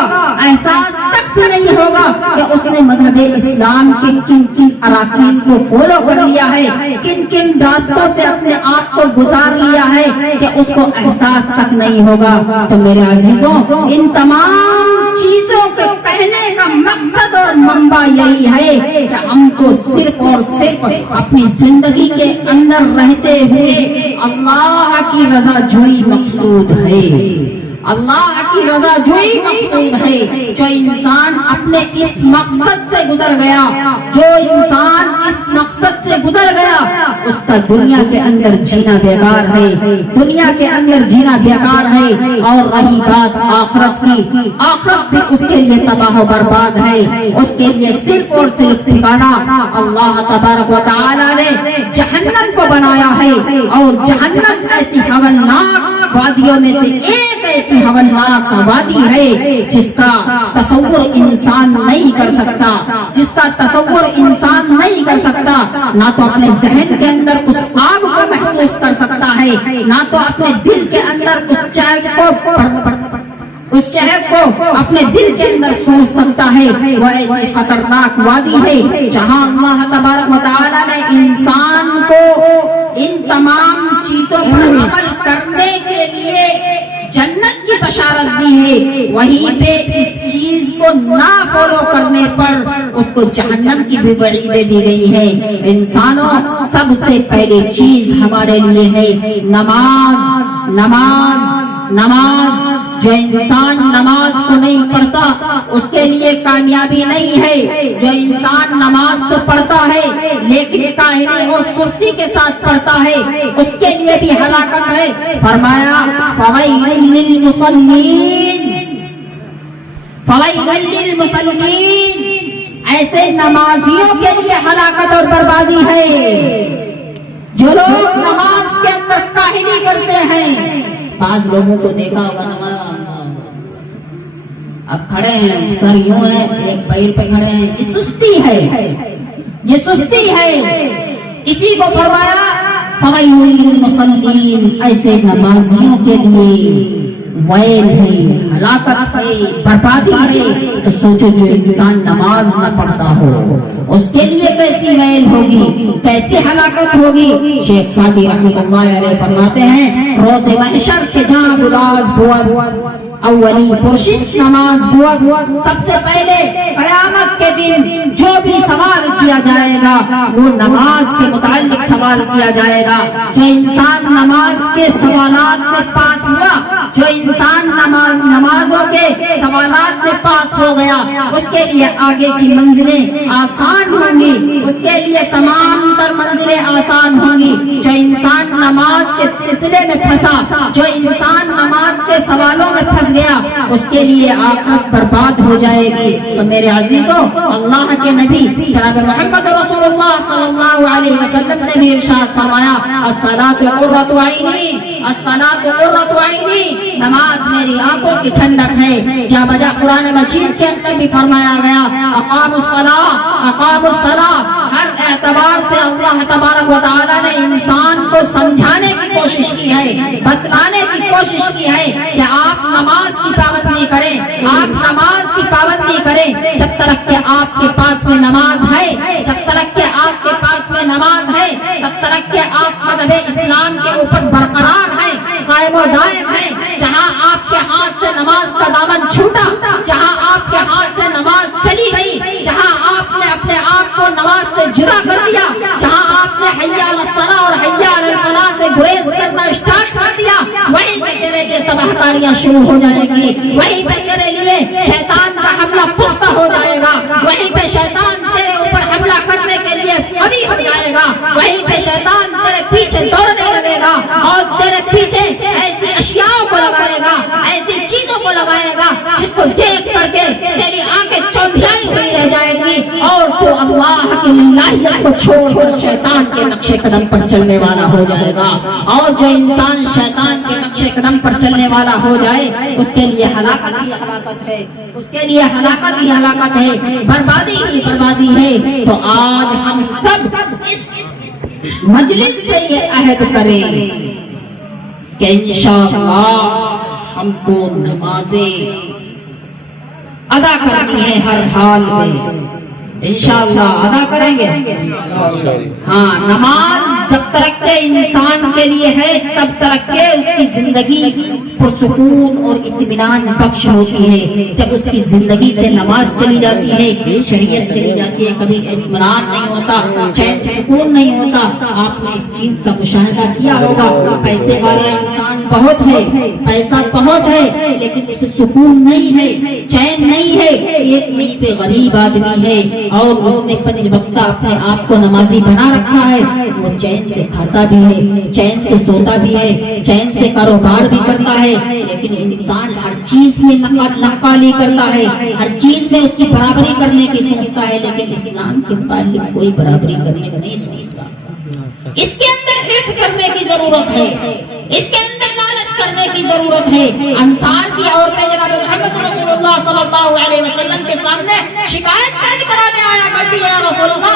احساس تک بھی نہیں ہوگا کہ اس نے مذہب اسلام کے کن کن اراکین کو فالو کر لیا ہے، کن کن راستوں سے اپنے آپ کو گزار لیا ہے کہ اس کو احساس تک نہیں ہوگا. تو میرے عزیزوں، ان تمام چیزوں کے کہنے کا مقصد اور منبع یہی ہے کہ ہم کو صرف اور صرف اپنی زندگی کے اندر رہتے ہوئے اللہ کی رضا جوئی مقصود ہے، اللہ کی رضا جوئی مقصود ہے. جو انسان اپنے اس مقصد سے گزر گیا، جو انسان اس مقصد سے گزر گیا، اس کا دنیا کے اندر جینا بیکار ہے، دنیا کے اندر جینا بیکار ہے. اور رہی بات آخرت کی، آخرت بھی اس کے لیے تباہ و برباد ہے، اس کے لیے صرف اور صرف ٹھکانہ اللہ تبارک و تعالی نے جہنم کو بنایا ہے. اور جہنم ایسی ہولناک وادیوں میں سے ایک ایسی ہولناک وادی ہے جس کا تصور انسان نہیں کر سکتا، جس کا تصور انسان نہیں کر سکتا. نہ تو اپنے ذہن کے اندر اس محسوس کر سکتا ہے، نہ تو اپنے دل کے اندر اس چہر کو اپنے دل کے اندر سوچ سکتا ہے۔ وہ ایسی خطرناک وادی ہے جہاں اللہ تبارک و تعالی نے انسان کو ان تمام چیزوں پر عمل کرنے کے لیے جنت کی بشارت دی ہے، وہیں پہ اس چیز کو نہ فالو کرنے پر اس کو جہنم کی بھی وعیدیں دی گئی ہے۔ انسانوں، سب سے پہلی چیز ہمارے لیے ہے نماز۔ نماز نماز جو انسان نماز کو نہیں پڑھتا اس کے لیے کامیابی نہیں ہے۔ جو انسان نماز تو پڑھتا ہے لیکن کاہلی اور سستی کے ساتھ پڑھتا ہے اس کے لیے بھی ہلاکت ہے۔ فرمایا فویل للمصلین، فویل للمصلین، ایسے نمازیوں کے لیے ہلاکت اور بربادی ہے جو لوگ نماز کے اندر کاہلی کرتے ہیں۔ بعض لوگوں کو دیکھا ہوگا نماز اب کھڑے ہیں، سر یوں ہے، ایک پیر پہ کھڑے ہیں، یہ سستی ہے، یہ سستی ہے۔ اسی کو فرمایا فویل للمصلین، ایسے نمازیوں کے لیے ویل ہے، ہلاکت ہے، بربادی ہے۔ تو سوچو جو انسان نماز نہ پڑھتا ہو اس کے لیے کیسی ویل ہوگی، کیسی ہلاکت ہوگی۔ شیخ سعدی رحمۃ اللہ علیہ فرماتے ہیں روز محشر کے جہاں گداز بود اولی پرشش نماز بود، سب سے پہلے قیامت کے دن جو بھی سوال کیا جائے گا وہ نماز کے متعلق سوال کیا جائے گا۔ جو انسان نماز کے سوالات میں پاس ہوا، جو انسان نمازوں کے سوالات میں پاس ہو گیا اس کے لیے آگے کی منزلیں آسان ہوں گی، اس کے لیے تمام تر منزلیں آسان ہوں گی۔ جو انسان نماز کے سلسلے میں پھنسا، جو انسان نماز کے سوالوں میں پھنس گیا اس کے لیے آخرت برباد ہو جائے گی۔ تو میرے عزیزوں، اللہ کے نبی جناب محمد رسول اللہ صلی اللہ علیہ وسلم نے بھی ارشاد فرمایا الصلاۃ قرۃ عینی، الصلاۃ قرۃ عینی، نماز میری آنکھوں کی ٹھنڈک ہے۔ جا بجا قرآن مجید کے اندر بھی فرمایا گیا اقاموا الصلاۃ، اقاموا الصلاۃ۔ ہر اعتبار سے اللہ تبارک و تعالی نے انسان کو سمجھانے کی کوشش کی ہے، بتلانے کی کوشش کی ہے کہ آپ نماز کی پابندی کریں، آپ نماز کی پابندی کریں۔ جب تک کہ آپ کے پاس میں نماز ہے، جب تک کہ آپ کے پاس میں نماز ہے، تب تک کہ آپ مذہب اسلام کے اوپر برقرار ہیں، قائم و دائم ہیں۔ جہاں آپ کے ہاتھ سے نماز کا دامن چھوٹا، جہاں آپ کے ہاتھ سے نماز چلی گئی، جہاں آپ نے اپنے آپ کو نماز سے جدا کر دیا، جہاں آپ نے حی علی الصلاۃ اور حی علی الفلاح سے گریز کرنا اسٹارٹ کر دیا، وہیں سے تیرے لیے تباہ کاریاں شروع ہو جائے گی، وہیں پہ تیرے لیے شیطان کا حملہ پختہ ہو جائے گا، وہیں پہ شیطان تیرے اوپر حملہ کرنے کے لیے قوی ہو جائے گا، وہیں پہ شیطان تیرے پیچھے دوڑنے لگے گا اور تیرے پیچھے ایسی اشیاء کو لگائے گا، ایسی چیزوں کو لگائے گا جس کو دیکھ کر کے تیری آنکھیں چوندھیائی ہوئی رہ جائے گی اور تو اللہ کی الہیت کو چھوڑ کر شیطان کے نقش قدم پر چلنے والا ہو جائے گا۔ اور جو انسان شیطان کے نقش قدم پر چلنے والا ہو جائے اس کے لیے ہلاکت ہی ہلاکت ہے، اس کے لیے ہلاکت ہی ہلاکت ہے، بربادی ہی بربادی ہے۔ تو آج ہم سب اس مجلس سے یہ عہد کریں کہ انشاءاللہ ہم کو نمازیں ادا کرنی ہے، ہر حال میں انشاءاللہ ادا کریں گے۔ ہاں، نماز جب تک کہ انسان کے لیے ہے تب تک کہ اس کی زندگی پرسکون اور اطمینان بخش ہوتی ہے۔ جب اس کی زندگی سے نماز چلی جاتی ہے، شریعت چلی جاتی ہے، کبھی اطمینان نہیں ہوتا، چین سکون نہیں ہوتا۔ آپ نے اس چیز کا مشاہدہ کیا ہوگا، پیسے والا انسان بہت ہے، پیسہ بہت ہے لیکن اسے سکون نہیں ہے، چین نہیں ہے۔ ایک وہیں پہ غریب آدمی ہے اور اس نے 5 وقت اپنے آپ کو نمازی بنا رکھا ہے، وہ چین سے کھاتا بھی ہے، چین سے سوتا بھی ہے، چین سے کاروبار بھی کرتا ہے، لیکن انسان ہر چیز میں نقالی کرتا ہے، ہر چیز میں اس کی برابری کرنے کی سوچتا ہے، لیکن اسلام کے متعلق کوئی برابری کرنے کا نہیں سوچتا۔ اس کے اندر حرص کرنے کی ضرورت ہے، اس کے اندر لالچ کرنے کی ضرورت ہے۔ انصار کی عورتیں جناب محمد رسول اللہ صلی اللہ علیہ وسلم کے سامنے شکایت درج کرانے آیا کرتی ہے، یا رسول اللہ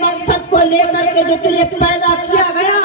مقصد کو لے کر کے جو تجھے پیدا کیا گیا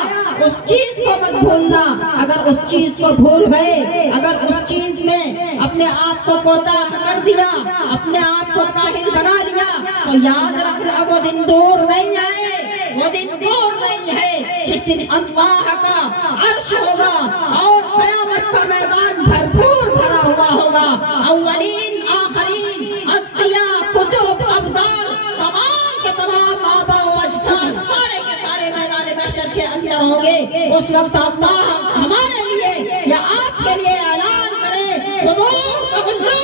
اس چیز کو مت بھولنا. اگر اس چیز کو بھول گئے, اگر اس چیز میں اپنے آپ کو کوتاہ کر دیا, اپنے آپ کو کاہل بنا لیا, تو یاد رکھنا وہ دن دور نہیں آئے, وہ دن دور نہیں ہے جس دن اللہ کا عرش ہوگا اور قیامت کا میدان بھرپور بھرا ہوا ہوگا. اولین آخرین اتقیاء کتب ابدال تمام کے تمام آبا و اجداد سارے کے سارے میدان محشر کے اندر ہوں گے. اس وقت اللہ ہمارے لیے یا آپ کے لیے اعلان کرے خذوہ فغلوہ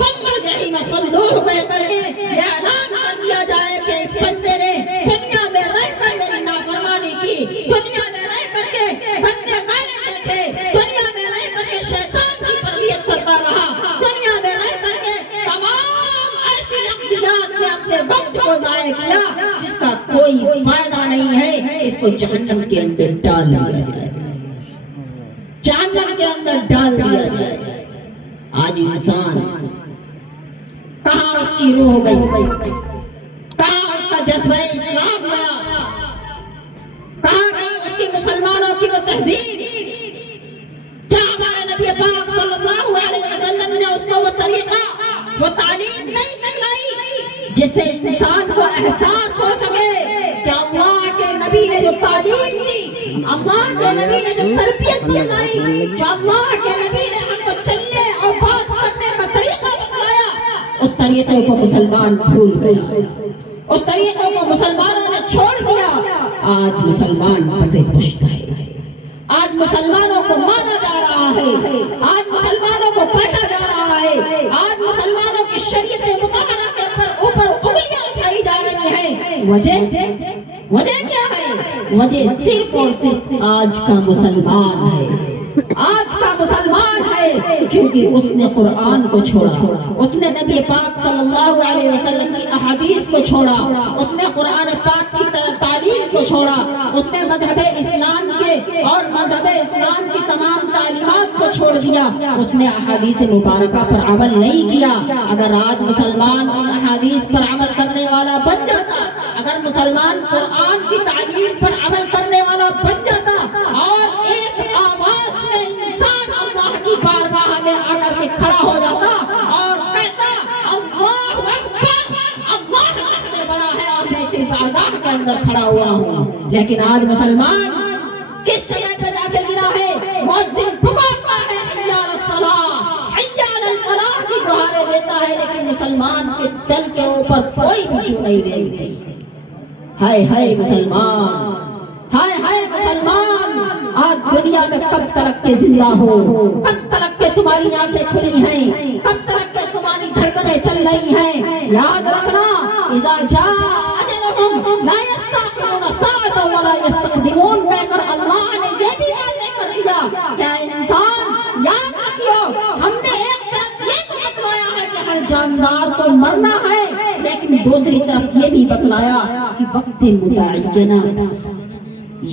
ثم الجحیم صلوہ کہہ کر کے یہ اعلان کر دیا جائے کہ اس بندے نے دنیا میں رہ کر میری نافرمانی کی, دنیا میں رہ کر کے گندے گانے دیکھے, دنیا میں رہ کر کے شیطان کی پرویت کرتا رہا, دنیا میں رہ کر کے تمام ایسی لفظیات میں اپنے وقت کو ضائع کیا جس کا کوئی فائدہ نہیں ہے. اس کو جہنم کے اندر ڈال دیا جائے, جہنم کے اندر ڈال دیا جائے. آج انسان کہاں اس کی روح گئی, کہاں اس کا جذبہ اسلام گیا, کہاں گئی اس کی مسلمانوں کی وہ تہذیب. کیا ہمارے نبی پاک صلی اللہ علیہ وسلم نے اس کو وہ طریقہ, وہ تعلیم نہیں سکھلائی جس سے انسان کو احساس ہو سکے کہ اللہ کے نبی نے جو تعلیم دی, اللہ کے نبی نے جو تربیت بتلائی, جو اللہ کے نبی نے ہم کو چلنے اور بات کرنے کا طریقہ بتلایا, اس طریقے کو مسلمان بھول گیا, اس طریقے کو مسلمانوں نے چھوڑ دیا. آج مسلمان پسے پشت ہے, آج مسلمانوں کو مارا جا رہا ہے, آج مسلمانوں کو کاٹا جا رہا ہے, آج مسلمانوں کی شریعت مطالعہ کے اوپر انگلیاں اٹھائی جا رہی ہیں. وجہ کیا ہے؟ وجہ صرف اور صرف آج کا مسلمان ہے, آج کا مسلمان ہے, کیونکہ اس نے قرآن کو چھوڑا, اس نے نبی پاک صلی اللہ علیہ وسلم کی احادیث کو چھوڑا, اس نے قرآن پاک کی تعلیم کو چھوڑا, اس نے مذہب اسلام کے اور مذہب اسلام کی تمام تعلیمات کو چھوڑ دیا, اس نے احادیث مبارکہ پر عمل نہیں کیا. اگر آج مسلمان ان احادیث پر عمل کرنے والا بن جاتا, اگر مسلمان قرآن کی تعلیم پر عمل کرنے والا بن جاتا اور ایک آواز میں انسان اللہ کی بارگاہ میں آ کر کے کھڑا ہو جاتا اور کہتا اللہ اکبر, اللہ سب سے بڑا ہے اور میں تیری بارگاہ کے اندر کھڑا ہوا ہوں. لیکن آج مسلمان کس جگہ پہ جا کے گرا ہے؟ مؤذن پکارتا ہے حی علی الصلاۃ, حی علی الفلاح کی دعائیں دیتا ہے, لیکن مسلمان کے دل کے اوپر کوئی بھی جو نہیں رہتی. ہائے ہائے مسلمان, ہائے ہائے مسلمان, آج دنیا میں کب تک کے زندہ ہو, کب تک کے تمہاری آنکھیں کھلی ہیں, کب تک کے تمہاری دھڑکنیں چل رہی ہیں. یاد رکھنا اذا جاء اجلهم لا يستأخرون ساعة ولا يستقدمون کہہ کر اللہ نے یہ بھی واضح کر دیا کہ انسان یاد رکھو, ہم نے ایک طرف یہ تو بتلایا ہے کہ ہر جاندار کو مرنا ہے, لیکن دوسری طرف یہ بھی بتلایا کہ وقت متعینہ,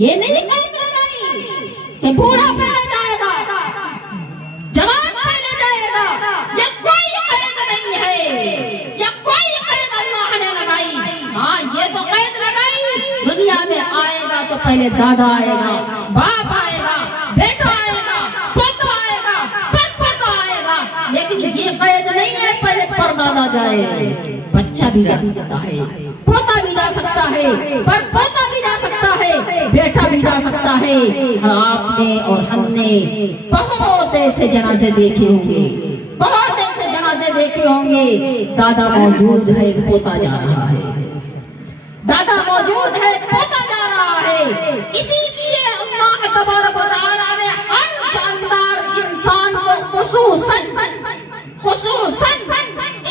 یہ نہیں قید لگائی کہ بوڑھا پہلے جائے گا, جوان پہلے جائے گا, یہ کوئی قید نہیں ہے, یہ کوئی قید اللہ نے لگائی. ہاں یہ تو قید لگائی دنیا میں آئے گا تو پہلے دادا آئے گا, باپ آئے گا, بیٹا آئے گا, پوتا آئے گا, پڑپوتا آئے گا, لیکن یہ قید نہیں ہے پہلے پردادا جائے. بچہ بھی جا سکتا ہے, پوتا بھی جا سکتا ہے, پڑپوتا بھی جا سکتا ہے, بیٹا بھی جا سکتا ہے. آپ نے اور ہم نے بہت ایسے جنازے دیکھے ہوں گے, بہت ایسے جنازے دیکھے ہوں گے. دادا موجود ہے, پوتا جا رہا ہے, دادا موجود ہے, پوتا جا رہا ہے. اسی لیے اللہ تبارک و تعالیٰ نے ہر جاندار انسان کو خصوصاً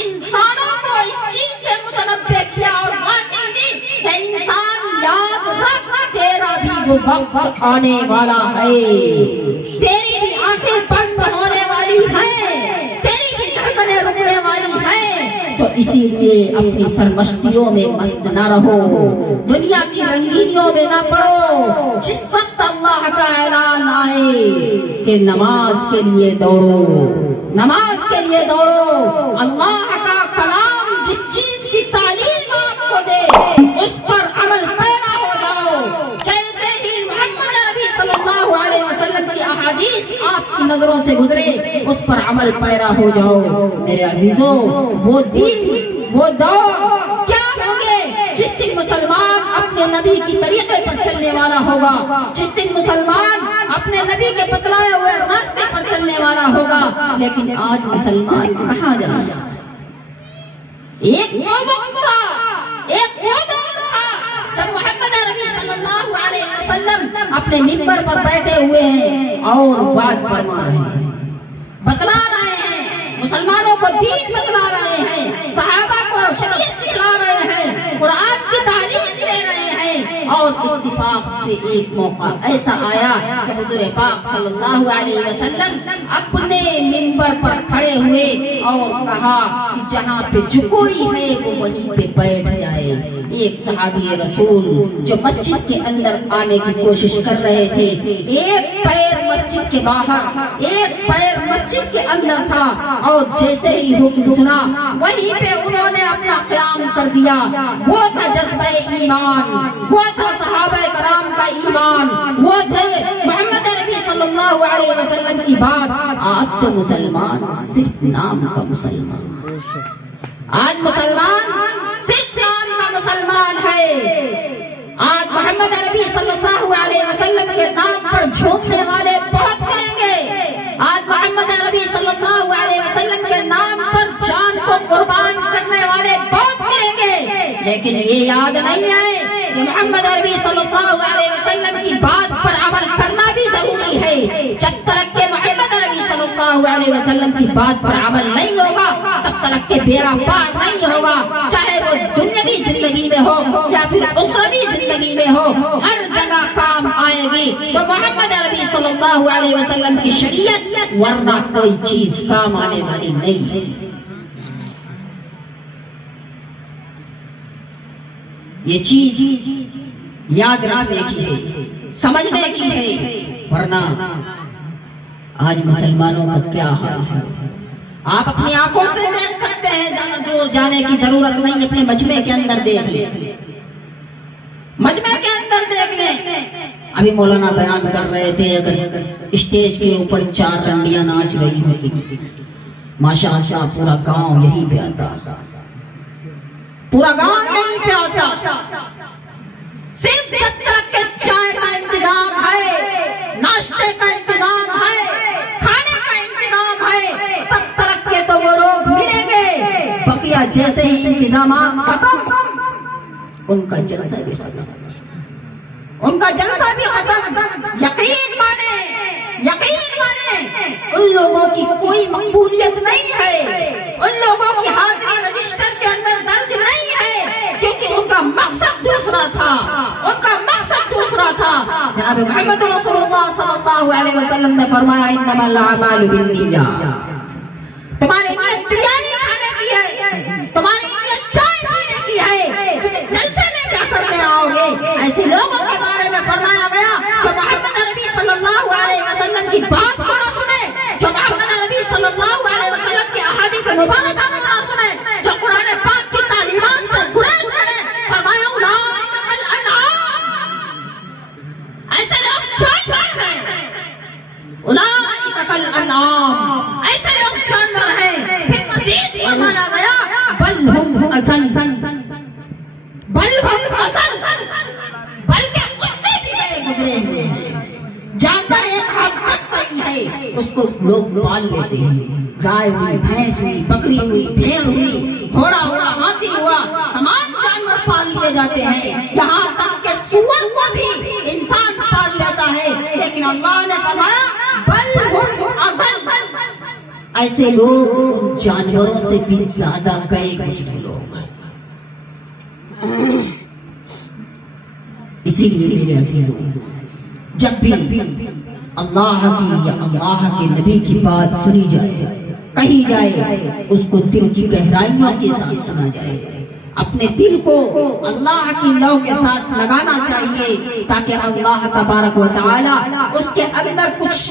انسانوں کو اس چیز سے متنبہ کیا اور وارننگ دی کہ انسان یاد رکھ, تیرا بھی وہ وقت آنے والا ہے, تیری بھی آنکھیں بند ہونے والی ہیں, تیری بھی دھڑکنیں رکنے والی ہیں. تو اسی لیے اپنی سرمشتیوں میں مست نہ رہو, دنیا کی رنگینیوں میں نہ پڑو. جس وقت اللہ کا اعلان آئے کہ نماز کے لیے دوڑو, نماز کے لیے دوڑو, اللہ کا کلام جس چیز کی تعلیم آپ کو دے اس پر عمل پیرا ہو جاؤ۔ میرے عزیزوں، وہ دن، وہ دور کیا ہوں گے جس دن مسلمان اپنے نبی کی طریقے پر چلنے والا ہوگا، جس دن مسلمان اپنے نبی کے بتلائے ہوئے راستے پر چلنے والا ہوگا۔ لیکن آج مسلمان کہاں جا رہا ہے؟ ایک وہ وقت تھا، ایک وہ دور تھا جب محمد عربی صلی اللہ علیہ وسلم اپنے منبر پر بیٹھے ہوئے ہیں اور واعظ فرما رہے ہیں، بتلا رہے ہیں، مسلمانوں کو دین بتلا رہے ہیں، صحابہ کو شریعت سکھلا رہے ہیں، قرآن کی تعلیم دے رہے ہیں۔ اور اتفاق سے ایک موقع ایسا آیا کہ حضور پاک صلی اللہ علیہ وسلم اپنے منبر پر کھڑے ہوئے اور کہا کہ جہاں پہ جو کوئی ہے وہ وہیں پہ بیٹھ جائے۔ ایک صحابی رسول جو مسجد کے اندر آنے کی کوشش کر رہے تھے، ایک پیر مسجد کے باہر، ایک پیر مسجد کے اندر تھا، اور جیسے ہی حکم سنا وہیں پہ انہوں نے اپنا قیام کر دیا۔ وہ تھا جذبہ ایمان، وہ تھا صحابہ کرام کا ایمان، وہ تھے محمد عربی صلی اللہ علیہ وسلم کی بات۔ آج تو مسلمان صرف نام کا مسلمان، آج مسلمان صرف نام کا مسلمان ہے۔ آج محمد عربی صلی اللہ علیہ وسلم کے نام پر جھومنے والے بہت ملیں گے، آج محمد عربی صلی اللہ علیہ وسلم کے نام پر جان کو قربان کرنے والے بہت ملیں گے، لیکن یہ یاد نہیں ہے کہ محمد عربی صلی اللہ علیہ وسلم کی بات پر عمل کرنا بھی ضروری ہے۔ جب تک کہ محمد عربی صلی اللہ علیہ وسلم کی بات پر عمل نہیں ہوگا تب تک کہ بیڑا پار نہیں ہوگا، چاہے وہ دنیاوی زندگی میں ہو یا پھر اخروی زندگی میں ہو، ہر جگہ کام آئے گی تو محمد عربی صلی اللہ علیہ وسلم کی شریعت، ورنہ کوئی چیز کام آنے والی نہیں ہے۔ یہ چیز یاد رکھنے کی ہے، سمجھنے کی ہے، ورنہ آج مسلمانوں کا کیا حال ہے آپ اپنی آنکھوں سے دیکھ سکتے ہیں، زیادہ دور جانے کی ضرورت نہیں، اپنے مجمع کے اندر دیکھ لیں، مجمع کے اندر دیکھ لیں۔ ابھی مولانا بیان کر رہے تھے، اگر اسٹیج کے اوپر 4 رنڈیاں ناچ رہی ہوتی ماشاءاللہ پورا گاؤں یہیں پہ آتا، پورا گاؤں یہیں پہ آتا۔ صرف جب تک کہ چائے کا انتظام ہے، ناشتے کا انتظام ہے، کھانے کا انتظام ہے، تب تک کے تو وہ لوگ ملیں گے، بقیہ جیسے ہی انتظامات ختم ان کا جلسہ بھی ختم، ان کا جلسہ بھی ختم۔ یقین مانے، یقین مانے، ان لوگوں کی کوئی مقبولیت نہیں ہے، ان لوگوں کی حاضری رجسٹر کے اندر درج نہیں ہے، کیونکہ ان کا مقصد دوسرا تھا، ان کا مقصد دوسرا تھا۔ جناب محمد رسول اللہ صلی اللہ علیہ وسلم نے فرمایا انما الاعمال بالنیات، تمہاری نیت بریانی کھانے کی ہے، تمہاری نیت چائے پینے کی ہے، تم جلسے میں کیا کرنے آؤ گے؟ ایسے لوگوں کے بارے میں فرمایا گیا جو محمد عربی صلی اللہ علیہ وسلم کی بات کو نہ سنے، جو محمد عربی صلی اللہ علیہ وسلم کی احادیث مبارکہ کو نہ سنے، جو قرآن پاک کی تعلیمات سے گریز کرے، فرمایا اولئک کالانعام، ایسے لوگ جانور ہیں، اولئک کالانعام، ایسے لوگ جانور ہیں۔ پھر مزید فرمایا گیا بل ہم اضل، بل ہم اضل، بلکہ اس سے بھی گئے گزرے ہوئے ہیں۔ جانور ایک حد تک صحیح ہے، اس کو لوگ پال لیتے ہیں، گائے ہوئی، بھینس ہوئی، بکری ہوئی، بھیڑ ہوئی، گھوڑا ہوا، ہاتھی ہوا، تمام جانور پال لیے جاتے ہیں، یہاں تک کہ سور کو بھی انسان پال لیتا ہے، لیکن اللہ نے فرمایا بل ہم اضل، ایسے لوگ ان جانوروں سے بھی زیادہ گئے گزرے لوگ ہیں۔ اسی لیے میرے عزیزوں، جب بھی اللہ کی یا اللہ کے نبی کی بات سنی جائے، کہی جائے، اس کو دل کی گہرائیوں کے ساتھ سنا جائے، اپنے دل کو اللہ کی لو کے ساتھ لگانا چاہیے، تاکہ اللہ تبارک و تعالی اس کے اندر کچھ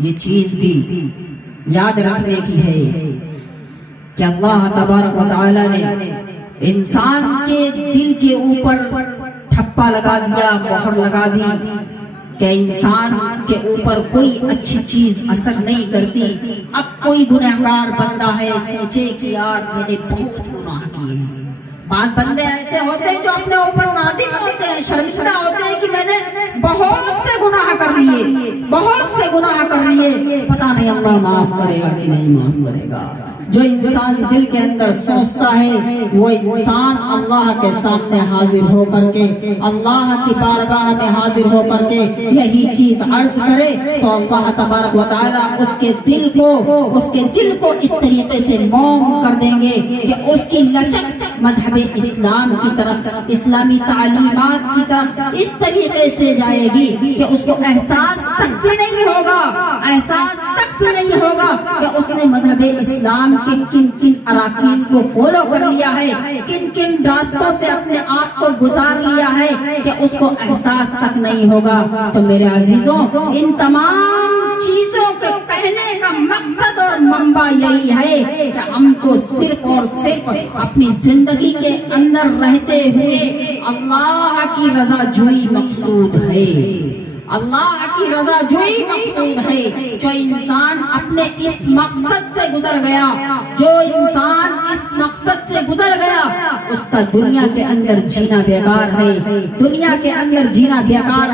یہ چیز بھی یاد رکھنے کی ہے کہ اللہ تبارک و تعالی نے انسان کے دل کے اوپر ٹھپا لگا دیا، مہر لگا دی کہ انسان کے اوپر کوئی اچھی چیز اثر نہیں کرتی۔ اب کوئی گنہگار بندہ ہے، سوچے کہ یار میں نے بہت گناہ کیے ہیں۔ بعض بندے ایسے ہوتے ہیں جو اپنے اوپر نادم ہوتے ہیں، شرمندہ ہوتے ہیں کہ میں نے بہت سے گناہ کر لیے، بہت سے گناہ کر لیے، پتہ نہیں اللہ معاف کرے گا کہ نہیں معاف کرے گا۔ جو انسان دل کے اندر سوچتا ہے وہ انسان اللہ کے سامنے حاضر ہو کر کے، اللہ کی بارگاہ میں حاضر ہو کر کے یہی چیز عرض کرے تو اللہ تبارک و تعالیٰ اس کے دل کو اس طریقے سے موم کر دیں گے کہ اس کی لچک مذہب اسلام کی طرف، اسلامی تعلیمات کی طرف اس طریقے سے جائے گی کہ اس کو احساس تک بھی نہیں ہوگا کہ اس نے مذہب اسلام کے کن کن اراکین کو فالو کر لیا ہے، کن کن راستوں سے اپنے آپ کو گزار لیا ہے کہ اس کو احساس تک نہیں ہوگا۔ تو میرے عزیزوں، ان تمام چیزوں کے کہنے کا مقصد اور منبع یہی ہے کہ ہم کو صرف اور صرف اپنی زندگی کے اندر رہتے ہوئے اللہ کی رضا جوئی مقصود ہے، اللہ کی رضا جوئی مقصود ہے۔ جو انسان اپنے اس مقصد سے گزر گیا، اس کا دنیا کے اندر جینا بیکار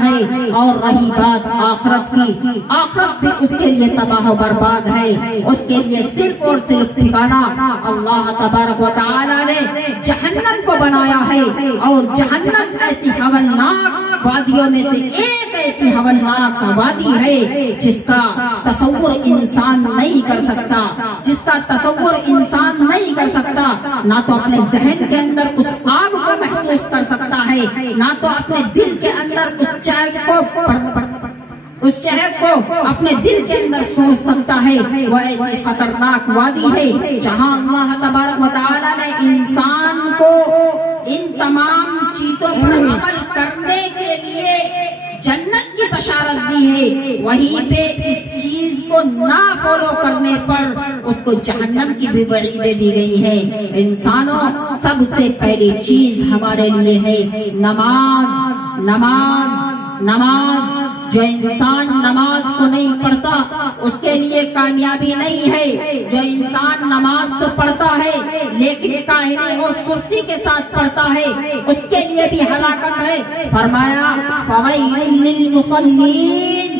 ہے، اور رہی بات آخرت کی، آخرت بھی اس کے لیے تباہ و برباد ہے۔ اس کے لیے صرف اور صرف ٹھکانہ اللہ تبارک و تعالی نے جہنم کو بنایا ہے، اور جہنم ایسی ہولناک وادیوں میں سے ایک ایسی ہولناک وادی ہے جس کا تصور انسان نہیں کر سکتا، نہ تو اپنے ذہن کے اندر اس آگ کو محسوس کر سکتا ہے، نہ تو اپنے دل کے اندر اس چہک کو اپنے دل کے اندر سوچ سکتا ہے۔ وہ ایسی خطرناک وادی ہے جہاں اللہ تبارک و تعالی نے انسان کو ان تمام چیزوں پر عمل کرنے کے لیے جنت کی بشارت دی ہے، وہیں پہ اس چیز کو نہ فالو کرنے پر اس کو جہنم کی بھی وعیدیں دی گئی ہے۔ انسانوں، سب سے پہلی چیز ہمارے لیے ہے نماز۔ جو انسان نماز کو نہیں پڑھتا اس کے لیے کامیابی نہیں ہے۔ جو انسان نماز تو پڑھتا ہے لیکن کاہلی اور سستی کے ساتھ پڑھتا ہے، اس کے لیے بھی ہلاکت ہے۔ فرمایا فویل للمصلین،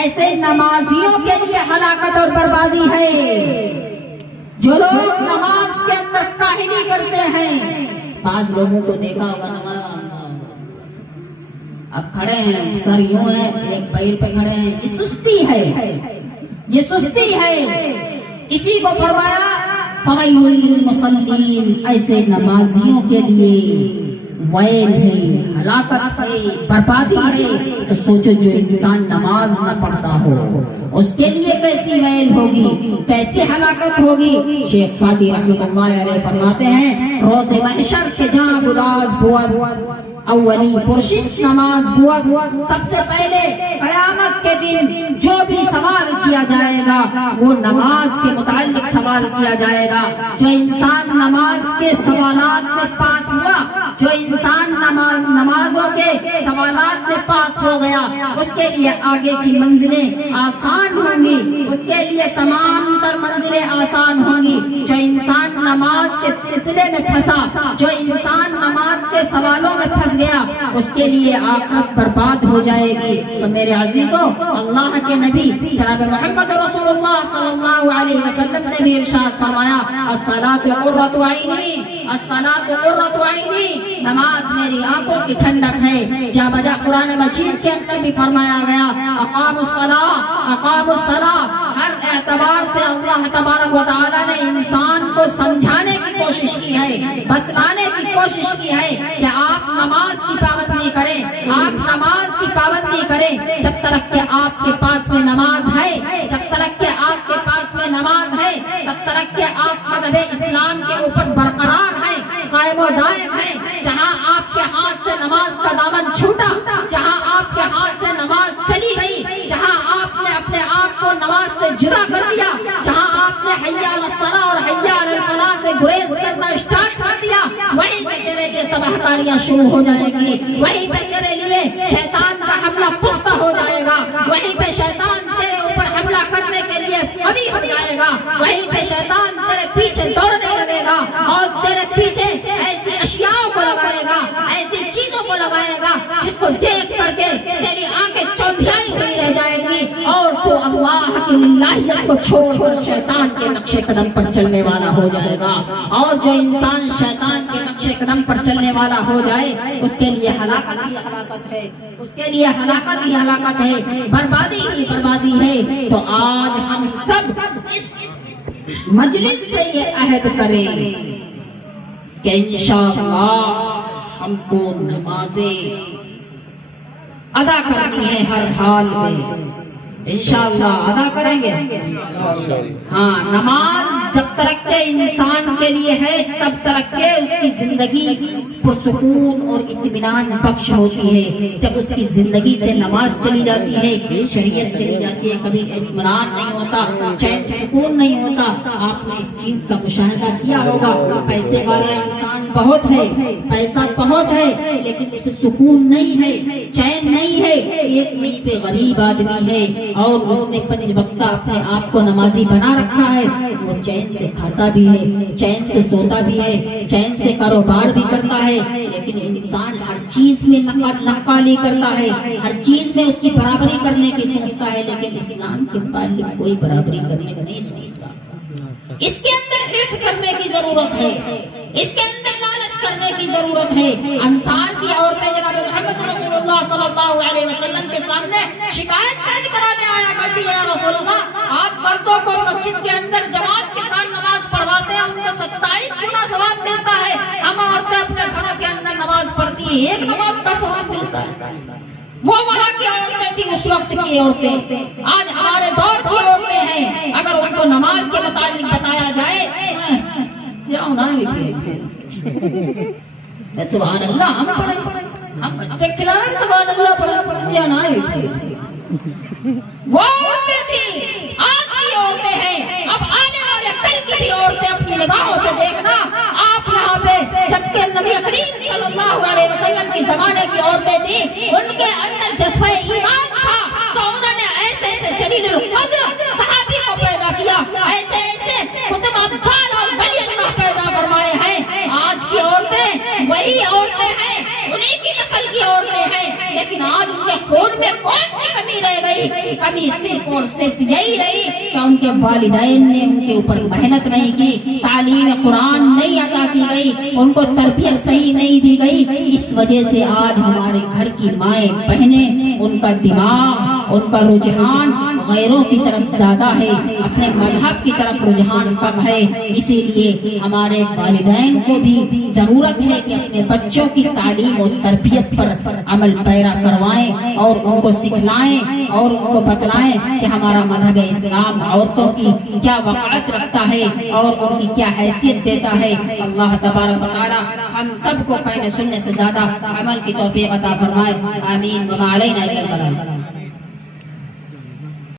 ایسے نمازیوں کے لیے ہلاکت اور بربادی ہے جو لوگ نماز کے اندر کاہلی کرتے ہیں۔ بعض لوگوں کو دیکھا ہوگا نماز اب کھڑے ہیں، سر یوں ہے، ایک پیر پہ کھڑے ہیں، یہ سستی ہے۔ اسی کو فرمایا فویل للمصلین، ایسے نمازیوں کے لیے ویل ہے، ہلاکت ہے، بربادی ہے۔ تو سوچو جو انسان نماز نہ پڑھتا ہو اس کے لیے کیسی ویل ہوگی، کیسی ہلاکت ہوگی۔ شیخ سعدی رحمۃ اللہ علیہ فرماتے ہیں روز محشر کے جہاں گداز بود اولی پرشش نماز بود، سب سے پہلے قیامت کے دن جو بھی سوال کیا جائے گا وہ نماز کے متعلق سوال کیا جائے گا۔ جو انسان نماز کے سوالات میں پاس ہوا، جو انسان نمازوں کے سوالات میں پاس ہو گیا، اس کے لیے آگے کی منزلیں آسان ہوں گی، اس کے لیے تمام تر منزلیں آسان ہوں گی۔ جو انسان نماز کے سلسلے میں پھنسا، جو انسان نماز کے سوالوں میں پھنس گیا، اس کے لیے آخرت برباد ہو جائے گی۔ تو میرے عزیزوں، اللہ کے نبی جناب محمد رسول اللہ صلی اللہ علیہ وسلم نے بھی ارشاد فرمایا الصلاۃ قرۃ عینی، الصلاۃ قرۃ عینی، نماز میری آنکھوں کی ٹھنڈک ہے۔ جا بجا قرآن مجید کے اندر بھی فرمایا گیا اقاموا الصلاۃ۔ ہر اعتبار سے اللہ تبارک و تعالی نے انسان کو سمجھانے کی کوشش کی ہے، بتلانے کی کوشش کی ہے کہ آپ نماز کی پابندی کریں، آپ نماز کی پابندی کریں۔ جب تک کہ آپ کے پاس میں نماز ہے، جب تک کہ آپ کے پاس میں نماز ہے، تب تک کہ آپ مذہب اسلام کے اوپر برقرار ہیں، قائم و دائم ہے. جہاں آپ کے ہاتھ سے نماز کا دامن چھوٹا، جہاں آپ کے ہاتھ سے نماز چلی گئی، جہاں آپ نے اپنے آپ کو نماز سے جدا کر دیا، جہاں آپ نے حی علی الصلاۃ اور حی علی الفلاح سے گریز کرنا اسٹارٹ کر دیا، وہیں سے تیرے لیے تباہ کاریاں شروع ہو جائیں گی. وہیں پہ تیرے لیے شیطان کا حملہ پختہ ہو جائے گا. وہیں پہ شیطان تیرے اوپر حملہ کرنے کے لیے قوی ہو جائے گا. وہیں پہ شیطان تیرے پیچھے دوڑنے لگے گا اور تیرے پیچھے ایسی اشیاء کو لگائے گا، ایسی چیزوں کو لگائے گا جس کو دیکھ کر کے تیری آنکھیں چوندھیائی ہوئی رہ جائیں گی اور تو اللہ کی الہیت کو چھوڑ کر شیطان کے نقش قدم پر چلنے والا ہو جائے گا. اور جو انسان شیطان کے نقش قدم پر چلنے والا ہو جائے اس کے لیے ہلاکت ہی ہلاکت ہے، اس کے لیے ہلاکت ہی ہلاکت ہے، بربادی ہی بربادی ہے. تو آج ہم سب اس مجلس سے یہ عہد کریں کہ انشاءاللہ ہم کو نمازیں ادا کرنی ہے ہر حال میں. انشاءاللہ ادا کریں گے. ہاں، نماز جب تک کہ انسان کے لیے ہے تب تک کہ اس کی زندگی پرسکون اور اطمینان بخش ہوتی ہے. جب اس کی زندگی سے نماز چلی جاتی ہے، شریعت چلی جاتی ہے، کبھی اطمینان نہیں ہوتا، چین سکون نہیں ہوتا. آپ نے اس چیز کا مشاہدہ کیا ہوگا. پیسے والا انسان بہت ہے، پیسہ بہت ہے، لیکن اسے سکون نہیں ہے، چین نہیں ہے. ایک وہیں پہ غریب آدمی ہے اور اس نے 5 وقتہ اپنے آپ کو نمازی بنا رکھا ہے. وہ چین سے کھاتا بھی ہے، چین سے سوتا بھی ہے، چین سے کاروبار بھی کرتا ہے. لیکن انسان ہر چیز میں نقالی کرتا ہے، ہر چیز میں اس کی برابری کرنے کی سوچتا ہے، لیکن اسلام کے متعلق کوئی برابری کرنے کو نہیں سوچتا. اس کے اندر حرص کرنے کی ضرورت ہے، اس کے اندر لالچ کرنے کی ضرورت ہے. انصار کی عورتیں جناب محمد رسول اللہ صلی اللہ علیہ وسلم کے سامنے شکایت درج کرانے آیا کرتی ہے. یا رسول اللہ، آپ مردوں کو مسجد کے اندر جماعت کے ساتھ نماز پڑھواتے ہیں، ان کو 27 گنا ثواب ملتا ہے. ہم عورتیں اپنے گھروں کے اندر نماز پڑھتی ہیں، ایک نماز کا ثواب ملتا ہے. وہ وہاں کی عورتیں تھی، اس وقت کی عورتیں. آج ہمارے دور کی عورتیں ہیں، اگر ان کو نماز کے متعلق بتایا جائے سبحان اللہ ہم پڑھیں، ہم بچے کھلائیں سبحان اللہ پڑھیں یا نہ. وہ عورتیں تھی، آج کی عورتیں ہیں. اب آنے والے کل کی بھی عورتیں اپنی نگاہوں سے دیکھنا. آپ یہاں پہ جبکہ نبی کریم صلی اللہ علیہ وسلم کی زمانے کی عورتیں تھیں، ان کے اندر جذبہ ایمان تھا، تو انہوں نے ایسے ایسے جلیل القدر صحابی کو پیدا کیا، ایسے ایسے کتب ابدال اور ولی اللہ پیدا فرمائے ہیں. آج کی عورتیں وہی عورتیں ہیں، انہی کی نسل کی عورتیں ہیں، لیکن آج ان کے خون میں کون سی کمی رہ گئی؟ کمی صرف اور صرف یہی رہی کہ ان کے والدین نے ان کے اوپر محنت نہیں کی، تعلیم قرآن نہیں عطا کی گئی، ان کو تربیت صحیح نہیں دی گئی. اس وجہ سے آج ہمارے گھر کی مائیں بہنیں، ان کا دماغ، ان کا رجحان غیروں کی طرف زیادہ ہے، اپنے مذہب کی طرف رجحان کم ہے. اسی لیے ہمارے والدین کو بھی ضرورت ہے کہ اپنے بچوں کی تعلیم اور تربیت پر عمل پیرا کروائیں اور ان کو سکھلائیں اور ان کو بتلائیں کہ ہمارا مذہب اسلام عورتوں کی کیا وقعت رکھتا ہے اور ان کی کیا حیثیت دیتا ہے. اللہ تبارک و تعالی ہم سب کو کہنے سننے سے زیادہ عمل کی توفیق عطا فرمائے. آمین. وما علینا الا البلاغ.